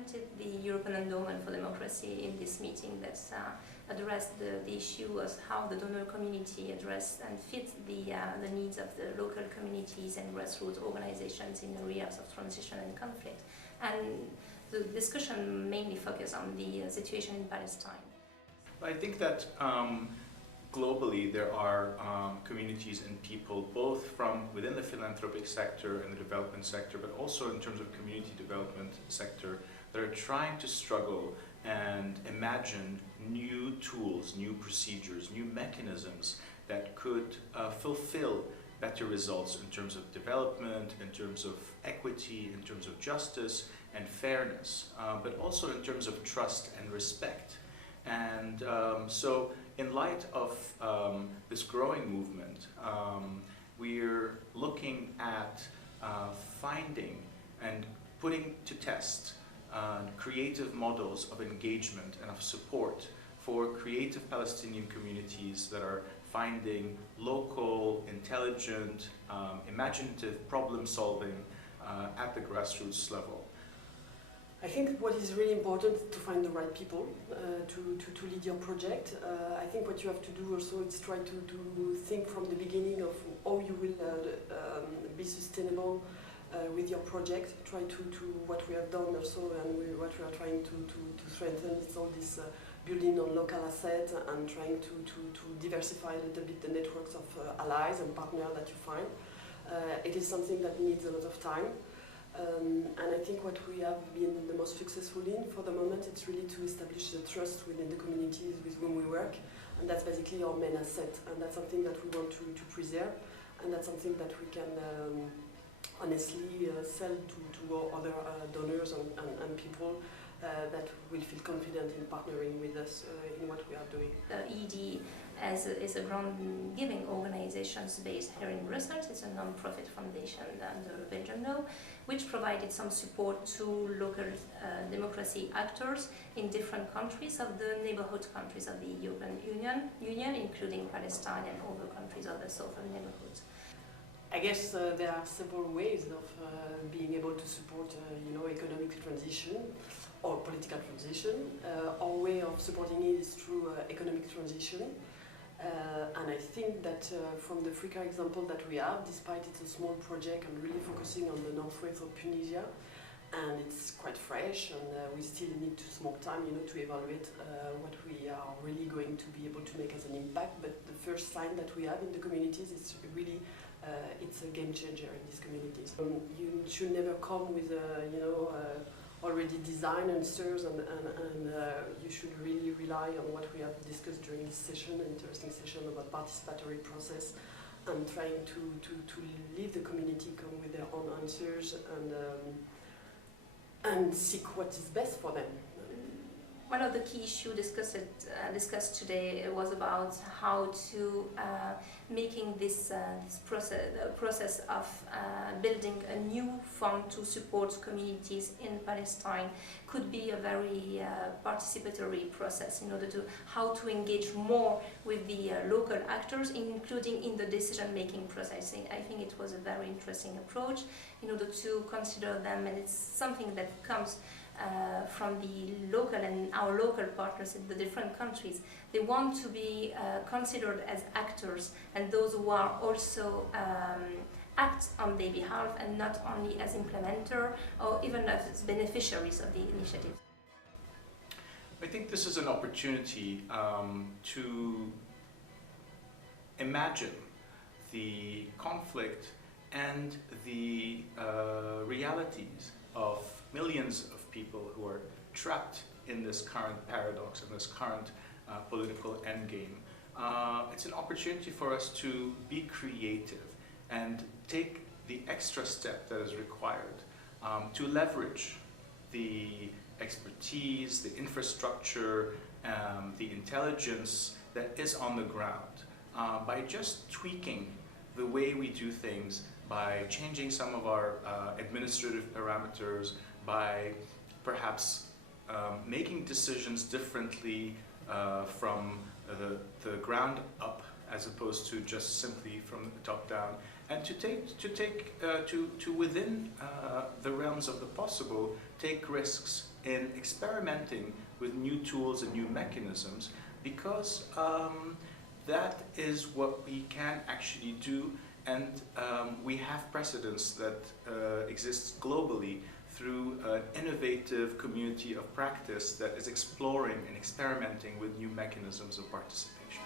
represented the European Endowment for Democracy in this meeting that addressed the issue of how the donor community addressed and fit the needs of the local communities and grassroots organizations in areas of transition and conflict. And the discussion mainly focused on the situation in Palestine. I think that globally there are communities and people both from within the philanthropic sector and the development sector, but also in terms of community development sector, that are trying to struggle and imagine new tools, new procedures, new mechanisms that could fulfill better results in terms of development, in terms of equity, in terms of justice and fairness, but also in terms of trust and respect. And so in light of this growing movement, we're looking at finding and putting to test creative models of engagement and of support for creative Palestinian communities that are finding local, intelligent, imaginative problem solving at the grassroots level. I think what is really important is to find the right people to lead your project. I think what you have to do also is try to think from the beginning of how you will be sustainable with your project. Try to what we have done also, and what we are trying to strengthen is all this building on local assets and trying to diversify a little bit the networks of allies and partners that you find. It is something that needs a lot of time. And I think what we have been the most successful in for the moment, it's really to establish the trust within the communities with whom we work, and that's basically our main asset, and that's something that we want to preserve, and that's something that we can honestly sell to our other donors and people that will feel confident in partnering with us in what we are doing. ED is a grant-giving organization based here in Brussels. It's a non-profit foundation under Belgian law, which provided some support to local democracy actors in different countries of the neighborhood countries of the European Union, including Palestine and other countries of the southern neighborhoods. I guess there are several ways of being able to support, economic transition or political transition. Our way of supporting it is through economic transition. And I think that from the Africa example that we have, despite it's a small project and really focusing on the northwest of Tunisia, and it's quite fresh, and we still need some more time, to evaluate what we are really going to be able to make as an impact. But the first sign that we have in the communities is really it's a game changer in these communities. You should never come with already designed answers, and you should really rely on what we have discussed during this session, interesting session about participatory process, and trying to leave the community come with their own answers and seek what is best for them. One of the key issues discussed today was about how to making this process of building a new fund to support communities in Palestine could be a very participatory process in order to how to engage more with the local actors, including in the decision-making process. I think it was a very interesting approach in order to consider them, and it's something that comes from the local and our local partners in the different countries. They want to be considered as actors and those who are also act on their behalf and not only as implementer or even as beneficiaries of the initiative. I think this is an opportunity to imagine the conflict and the realities of millions of people who are trapped in this current paradox and this current political endgame. It's an opportunity for us to be creative and take the extra step that is required to leverage the expertise, the infrastructure, the intelligence that is on the ground by just tweaking the way we do things, by changing some of our administrative parameters, by perhaps making decisions differently from the ground up as opposed to just simply from the top down, and to within the realms of the possible, take risks in experimenting with new tools and new mechanisms, because that is what we can actually do, and we have precedents that exists globally through an innovative community of practice that is exploring and experimenting with new mechanisms of participation.